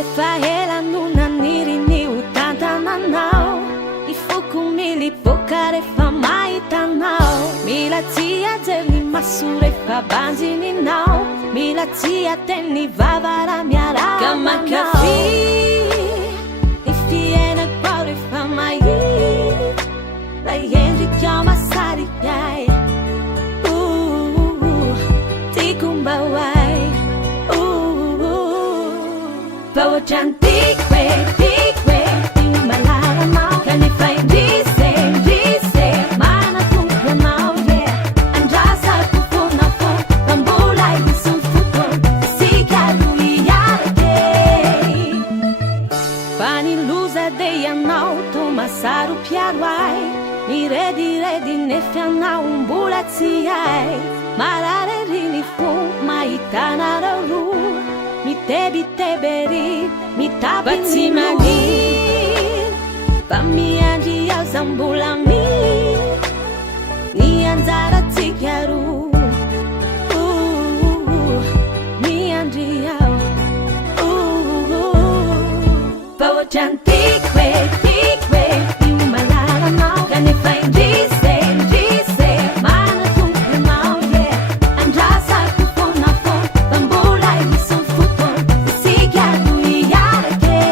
Efa ela no naniry ny hotantananao I foko milipoka rehefa mahitanao Mila tsy ajery maso rehefa banjininao Mila tsy ateny vavara miaraka Ka mankafy Ny fiainako ao rehefa mahita Ray endrika masarika ay Tiako mba hoay Paojantikwe, tikwe, tingin malalamau Kanefa indrise, manatungkanau, yeah Andrasa pupunako, pambulay isang futol Sikadu iyarake Paniluza de yanau, tumasaru piarway Niredi nefianau, umbulat siyay Marare rinifun, maitanararu Miteberi, mitabimanin Pamiandri ao zambulami Nianjara tikaru Niandri ao Paojantikwe, tikwe Tingin malalamau Kanefa indrise Manatungkanau, yeah Andrasa kuponako Pambulay isang futol Sikadu iyarake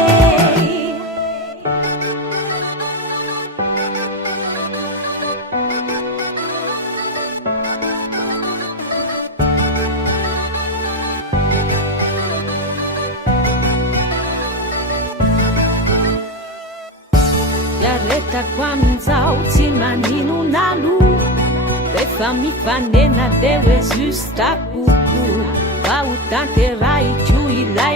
Yareta kwa minzao Tsy manino nalo Rehefa mifanena dewe justa kuku Fa ho tanteray ko ilay